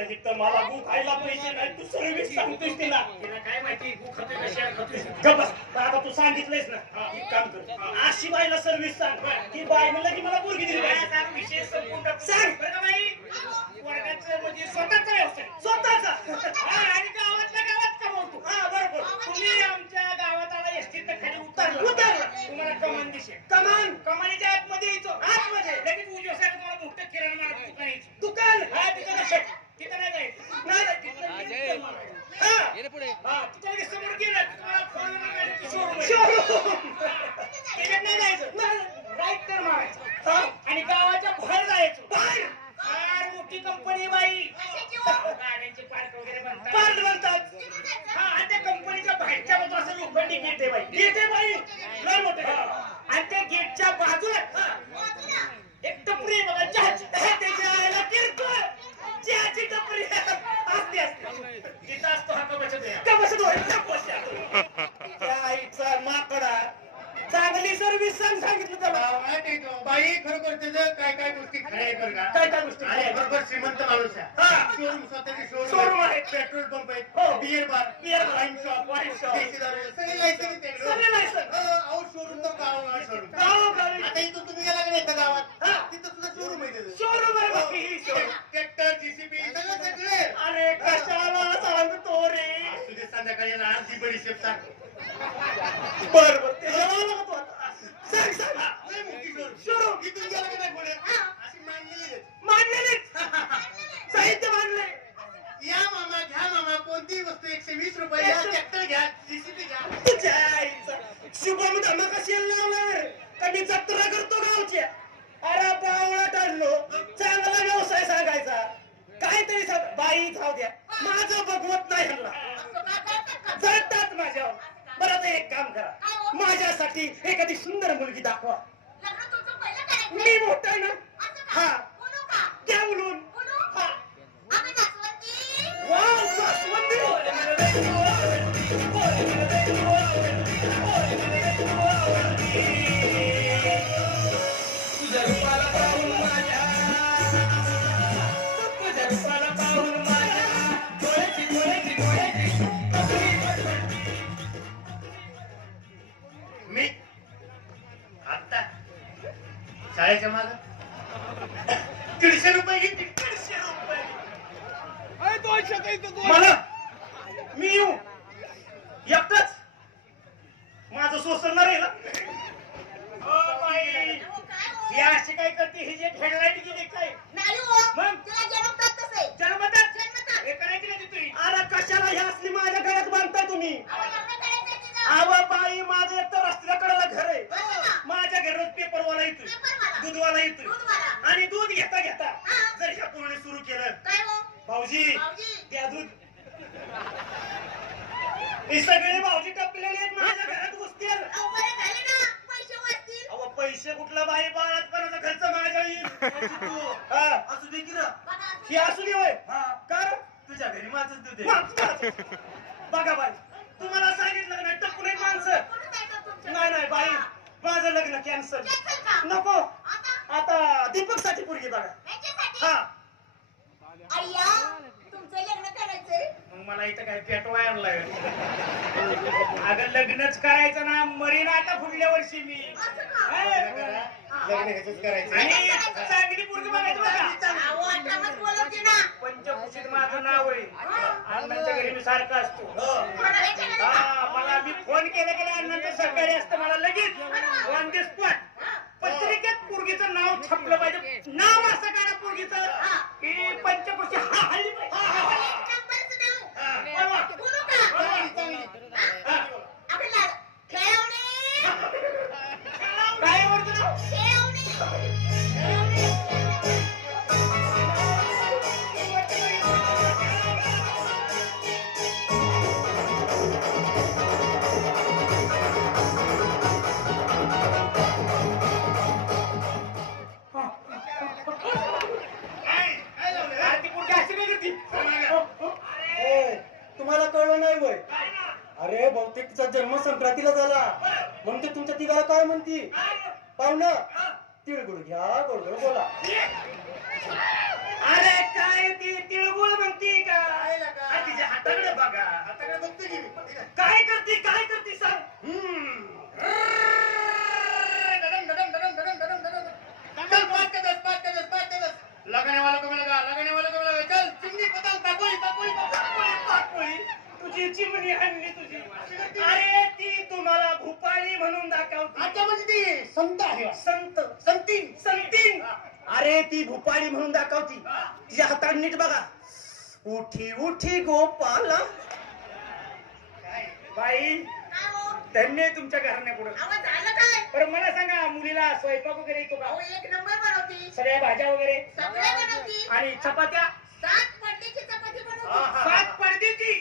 खायला पैसे नाही तू तिला. तिला काय माहिती गप्प बस. पण आता तू सांगितलंयस ना एक काम कर. अशी बाईला सर्व्हिस सांग. ती बाई म्हणलं की मला पोरगी दिली काय पाहिजे. सांग विषय संपून टाकू. सांग. बरं का बाई? वर्गाचं म्हणजे स्वतःचा व्यवसाय. स्वतःचा. हा, आणि गावातल्या गावात कमवतो. हा बरोबर. तुम्ही आमच्या गावात आला एसटी खाली उतरला. उतरला. तुम्हाला कमान दिसेल. कमान. कमानीच्या आतमध्ये यायचो. आतमध्ये. लगेच उजव्या तुम्हाला मोठं किराणा माल दुकान यायचं. दुकान. हा तिथं नाही जायचं नाही. तिथं लगेच अजय. उचल मारायचं. हा ये रे पुढे हा तिथं लगेच समोर गेलं? की तुम्हाला फोर व्हीलर गाडीचं showroom आहे. शोरूम. त्याच्यात नाही जायचं. राईट तर मारायचं. हा. आणि गावाच्या बाहेर जायचं. फार मोठी कंपनी बाई. गाड्यांचे पार्क वगैरे बनतात. हा आणि त्या कंपनीच्या बाहेरच्या बाजूला असं लोखंडी गेट आहे बाई. येते बाई. लय मोठे हा. आणि त्या गेटच्या बाजूला एक टपरी आहे बघा चहाची त्याच्या आईला किरकोळ चहाची टपरी असते असते तिथं असतो हा कवचत आहे. का बसत होय? का बसत? त्या आईचा माकडा चांगली सर्व्हिस सांग सांगितलं त्याला. बाई खरोखर त्याचं काय काय गोष्टी खऱ्या बरं का काय काय गोष्टी आणि बरोबर श्रीमंत माणूस आहे हा. शोरूम स्वतःचे शोरूम आहे. पेट्रोल पंप आहेत हो. Beer bar Beer bar. Wine shop Wine shop. देशी दारू सगळे लायसन. सगळे license. हो, शोरूम तर गावागावात शोरूम गावोगावी. आता इथं तुम्ही गेला का नाही एका गावात हा. तिथं सुद्धा शोरूम आहे त्याचं. शोरूम आहे बाकी ही showroom. ट्रॅक्टर जीसीबी सगळं सगळे अरे कशाला सांगतो रे संध्याकाळी सांग बर साहित्य मांडले या मामा घ्या मामा कोणतीही वस्तू एकशे वीस रुपये ट्रॅक्टर घ्या घ्या शुभम धमाका शेल कमी जत्रा करतो गावच्या अरे पावळा टाळलो चांगला व्यवसाय सांगायचा काहीतरी सांग बाई जाऊ द्या. माझं बघवत नाही जळतात माझ्यावर. बरं आता एक काम करा. माझ्यासाठी एखादी सुंदर मुलगी दाखवा. मी मोठा आहे ना? हा. द्या बोलून. हा. वाव जास्वंदी. दीडशे रुपये घेतली. दीडशे रुपये. मला? मी येऊ? एकटाच? माझं सोसणार आहे ना? O by. ही अशी काय करते? ही जे हेडलाईट गेली काय? जन्मतात हे करायची का तुम्ही अरे कशाला ही असली माझ्या घरात बांधताय तुम्ही आवा बाई माझं एक तर रस्त्याकडेला घर आहे माझ्या घरात पेपरवाला येतोय दूधवाला येतोय आणि दूध घेता घेता. जर ह्या पूर्ण सुरू केलं. भाऊजी द्या दूध. हे सगळे भाऊजी टपलेले आहेत माझ्या घरात घुसतील. अहो पैसे कुठला बाई बाळात पण खर्च माझ्या येईल. तू. हा. असू दे की ना ही असू दे होय. हा. कर तुझ्या घरी माझंच दूध आहे. माफ. बघा बाई तुम्हाला सांगितलं नाही? टपून एक माणसं नाही नाही बाई. माझं लग्न कॅन्सल. नको. आता दीपकसाठी पोरगी बघा. हा. अय्या तुमचं लग्न करायचंय? मग मला इथं काय पेटवाय आणलाय? अगं लग्नच करायचं ना मरीन आता पुढल्या वर्षी मी. असं का? हे? लग्न ह्याचंच करायचं आणि चांगली पोरगी बघायची बघा. अहो, अठरामच बोलवते ना. पंचकुशीत माझं नाव आहे. अण्णांच्या घरी मी सारखं असतो. कोणाला विचारायला का? हा मला मी फोन केला केला अण्णांचं सकाळी असतं मला लगेच. ऑन द स्पॉट पत्रिकेत पोरगीचं नाव छापलं पाहिजे. नाव असं करा पोरगीचं. की पंचकुशी अरे बहुतेक तिचा जन्म संक्रांतीला झाला. म्हणून ते तुमच्या तिघाला काय म्हणती? पाहुणं तिळगुळ घ्या गोडगोड बोला. अरे काय ती तिळगुळ म्हणती का? आईला बघा आता बघतो की मी. काय करते काय करते सांग. लगाने वालों को मिलेगा लगाने वालों को मिलेगा चल चिमनी पतंग पाकोळी पाकोळी पाकोळी पाकोळी, तुझी चिमणी हल्ली तुझी. अरे ती तुम्हाला भूपाळी म्हणून दाखवते. आता म्हणजे ती संत आहे. संत. संतीन. संतीन. अरे ती भूपाळी म्हणून दाखवती. तिच्या हातात नीट बघा. उठी उठी गोपाला. बाई काय? धन्य आहे तुमच्या घराने पुढे. अहो, झालं काय? बरं मला सांगा मुलीला स्वयंपाक वगैरे येतो का? अहो, एक नंबर बनवती. सगळ्या भाज्या वगैरे? सगळे बनवती. आणि चपात्या? सात पडद्याची चपाती. बनवती. सात पडद्याची